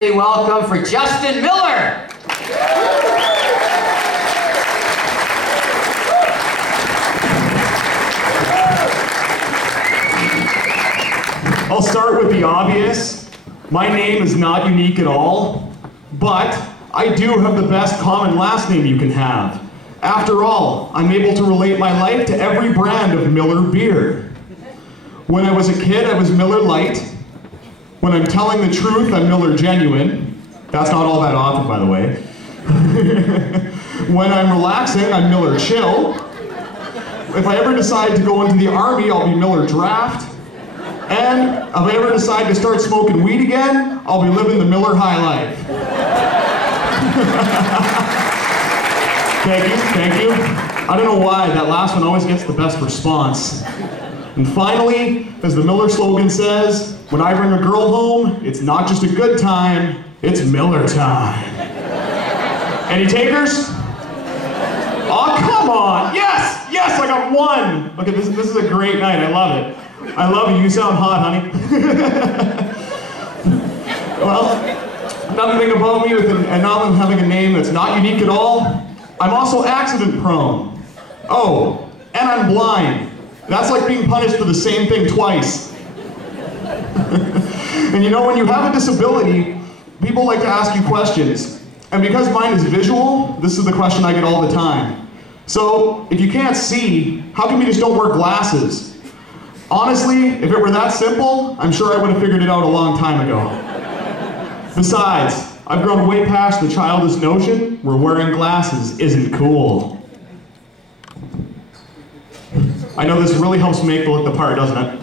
Welcome for Justin Miller. I'll start with the obvious. My name is not unique at all, but I do have the best common last name you can have. After all, I'm able to relate my life to every brand of Miller beer. When I was a kid, I was Miller Lite. When I'm telling the truth, I'm Miller Genuine. That's not all that often, by the way. When I'm relaxing, I'm Miller Chill. If I ever decide to go into the army, I'll be Miller Draft. And if I ever decide to start smoking weed again, I'll be living the Miller High Life. Thank you. I don't know why, that last one always gets the best response. And finally, as the Miller slogan says, when I bring a girl home, it's not just a good time, it's Miller time. Any takers? Oh, come on! Yes, I got one! Look at this, this is a great night, I love it. I love you, you sound hot, honey. Well, another thing about me, and not having a name that's not unique at all, I'm also accident prone. Oh, and I'm blind. That's like being punished for the same thing twice. And you know, when you have a disability, people like to ask you questions. And because mine is visual, this is the question I get all the time. So, if you can't see, how come you just don't wear glasses? Honestly, if it were that simple, I'm sure I would have figured it out a long time ago. Besides, I've grown way past the childish notion where wearing glasses isn't cool. I know this really helps make me look the part, doesn't it?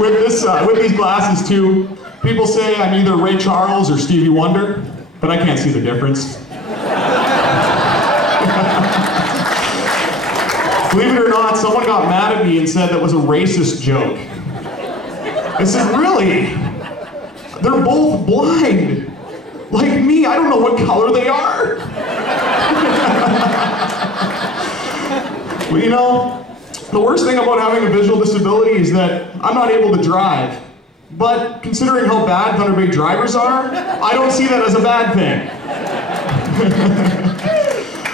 With these glasses too, people say I'm either Ray Charles or Stevie Wonder, but I can't see the difference. Believe it or not, someone got mad at me and said that was a racist joke. I said, really? They're both blind. Like me, I don't know what color they are. Well, you know, the worst thing about having a visual disability is that I'm not able to drive. But considering how bad Thunder Bay drivers are, I don't see that as a bad thing.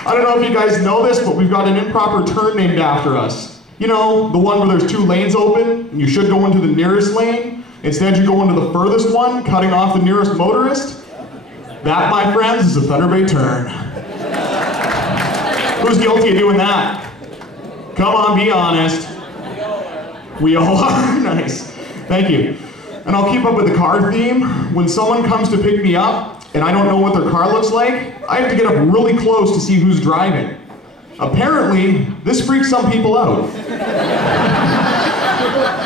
I don't know if you guys know this, but we've got an improper turn named after us. You know, the one where there's two lanes open, and you should go into the nearest lane. Instead, you go into the furthest one, cutting off the nearest motorist. That, my friends, is a Thunder Bay turn. Who's guilty of doing that? Come on, be honest. We all are. Nice. Thank you. And I'll keep up with the car theme. When someone comes to pick me up, and I don't know what their car looks like, I have to get up really close to see who's driving. Apparently, this freaks some people out.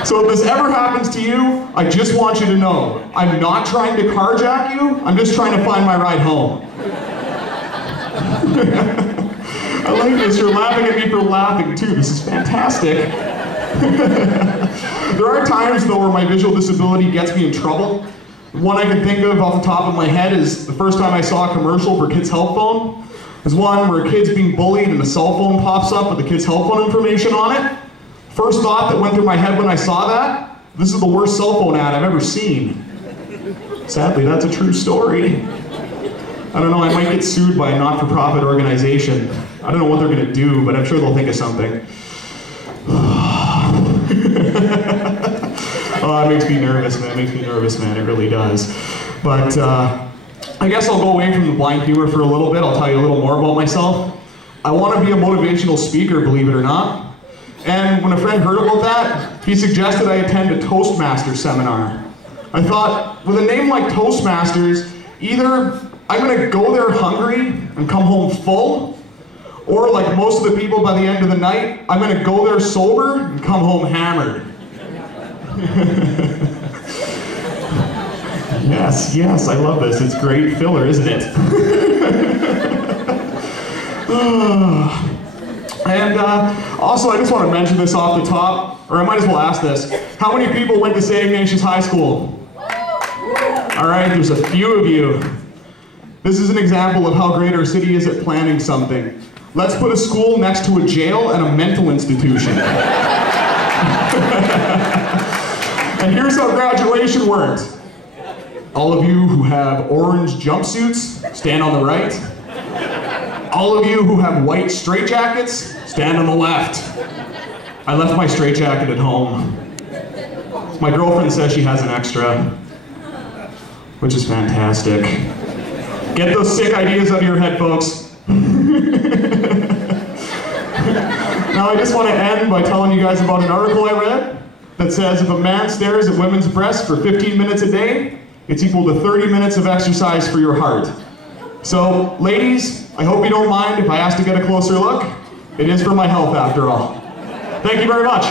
So if this ever happens to you, I just want you to know, I'm not trying to carjack you, I'm just trying to find my ride home. I like this, you're laughing at me for laughing too, this is fantastic. There are times though where my visual disability gets me in trouble. One I can think of off the top of my head is the first time I saw a commercial for Kids Help Phone. There's one where a kid's being bullied and a cell phone pops up with the kid's help phone information on it. First thought that went through my head when I saw that, this is the worst cell phone ad I've ever seen. Sadly, that's a true story. I don't know, I might get sued by a not-for-profit organization. I don't know what they're gonna do, but I'm sure they'll think of something. Oh, it makes me nervous, man, it really does. But I guess I'll go away from the blind humor for a little bit. I'll tell you a little more about myself. I want to be a motivational speaker, believe it or not. And when a friend heard about that, he suggested I attend a Toastmasters seminar. I thought, with a name like Toastmasters, either I'm going to go there hungry and come home full, or like most of the people by the end of the night, I'm going to go there sober and come home hammered. Yes, I love this. It's great filler, isn't it? And also, I just want to mention this off the top, or I might as well ask this. How many people went to St. Ignatius High School? All right, there's a few of you. This is an example of how great our city is at planning something. Let's put a school next to a jail and a mental institution. And here's how graduation worked. All of you who have orange jumpsuits, stand on the right. All of you who have white straitjackets, stand on the left. I left my straitjacket at home. My girlfriend says she has an extra, which is fantastic. Get those sick ideas out of your head, folks. Now I just want to end by telling you guys about an article I read that says if a man stares at women's breasts for 15 minutes a day, it's equal to 30 minutes of exercise for your heart. So, ladies, I hope you don't mind if I ask to get a closer look. It is for my health, after all. Thank you very much.